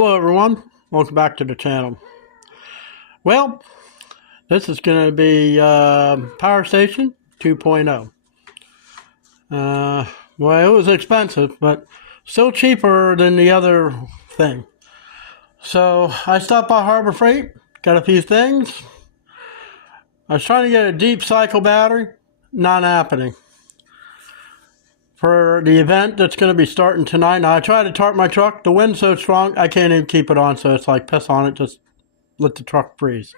Hello everyone, welcome back to the channel. Well, this is going to be Power Station 2.0. Well, it was expensive, but still cheaper than the other thing. So I stopped by Harbor Freight, got a few things. I was trying to get a deep cycle battery, not happening. For the event that's going to be starting tonight. Now I tried to tarp my truck. The wind's so strong I can't even keep it on, so it's like piss on it, just let the truck freeze.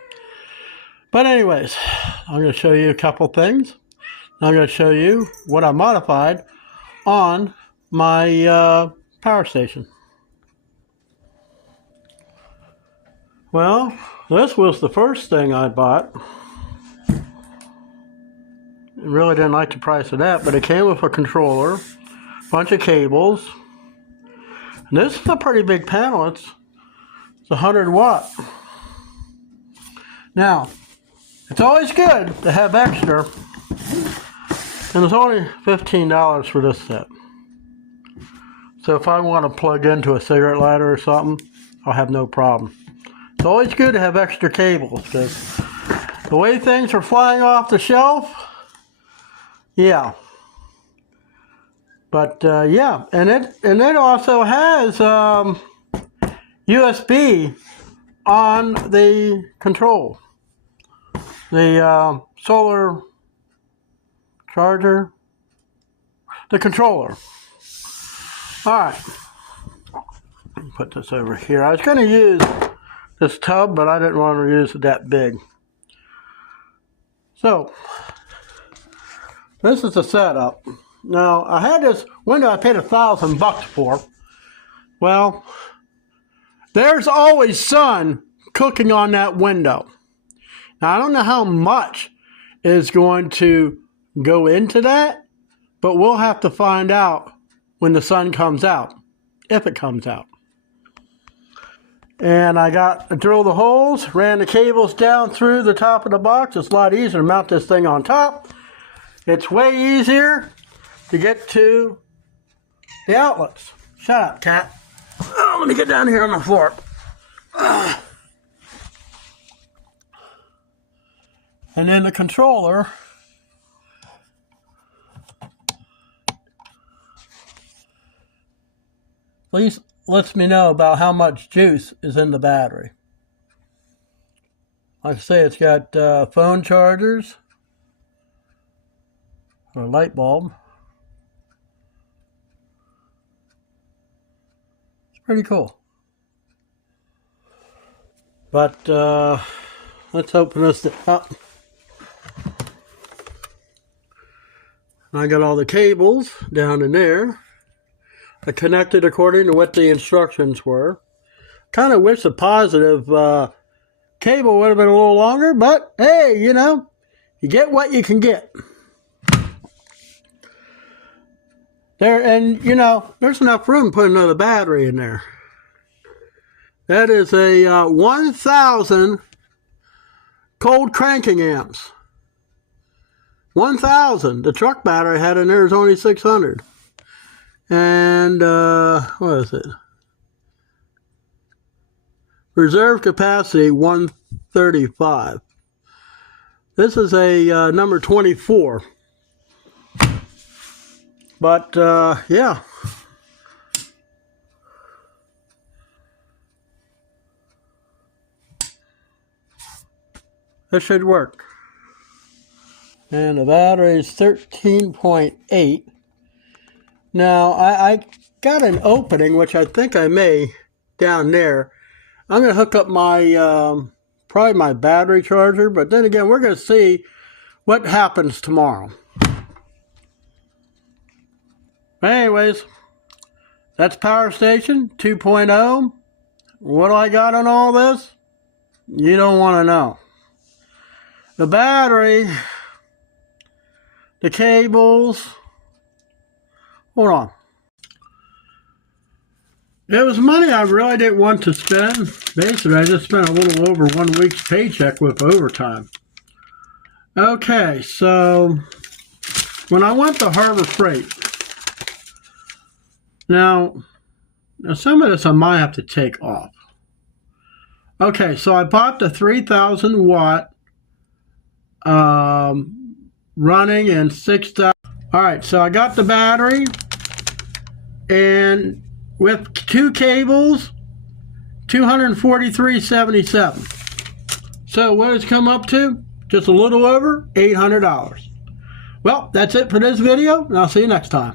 But anyways, I'm going to show you a couple things. I'm going to show you what I modified on my Power Station. Well, this was the first thing I bought. Really didn't like the price of that, but it came with a controller, a bunch of cables. And this is a pretty big panel. It's 100 watt. Now, it's always good to have extra, and it's only $15 for this set. So if I want to plug into a cigarette lighter or something, I'll have no problem. It's always good to have extra cables, because the way things are flying off the shelf, yeah. But yeah, and it also has USB on the control, the solar charger, the controller. All right, put this over here. I was going to use this tub, but I didn't want to use it that big. So this is the setup. Now, I had this window I paid $1,000 for. Well, there's always sun cooking on that window. Now, I don't know how much is going to go into that, but we'll have to find out when the sun comes out, if it comes out. And I drilled the holes, ran the cables down through the top of the box. It's a lot easier to mount this thing on top. It's way easier to get to the outlets. Shut up, cat. Oh, let me get down here on the floor. And then the controller at least lets me know about how much juice is in the battery. Like I say, it's got phone chargers, or a light bulb. It's pretty cool. But let's open this up. I got all the cables down in there. I connected according to what the instructions were. Kind of wish the positive cable would have been a little longer, but hey, you know, you get what you can get. There, and you know, there's enough room to put another battery in there. That is a 1,000 cold cranking amps. 1,000. The truck battery I had in there is only 600. And what is it? Reserve capacity 135. This is a number 24. But, yeah. This should work. And the battery is 13.8. Now, I got an opening, which I think I may, down there. I'm going to hook up my, probably my battery charger. But then again, we're going to see what happens tomorrow. Anyways, that's Power Station 2.0. What do I got on all this? You don't want to know. The battery, the cables. Hold on. It was money I really didn't want to spend. Basically, I just spent a little over 1 week's paycheck with overtime. Okay, so when I went to Harbor Freight, now Now some of this I might have to take off. Okay, so I bought the 3,000 watt running and 6,000. All right, so I got the battery, and with 2 cables, $243.77. So what it's come up to? Just a little over $800. Well, that's it for this video, and I'll see you next time.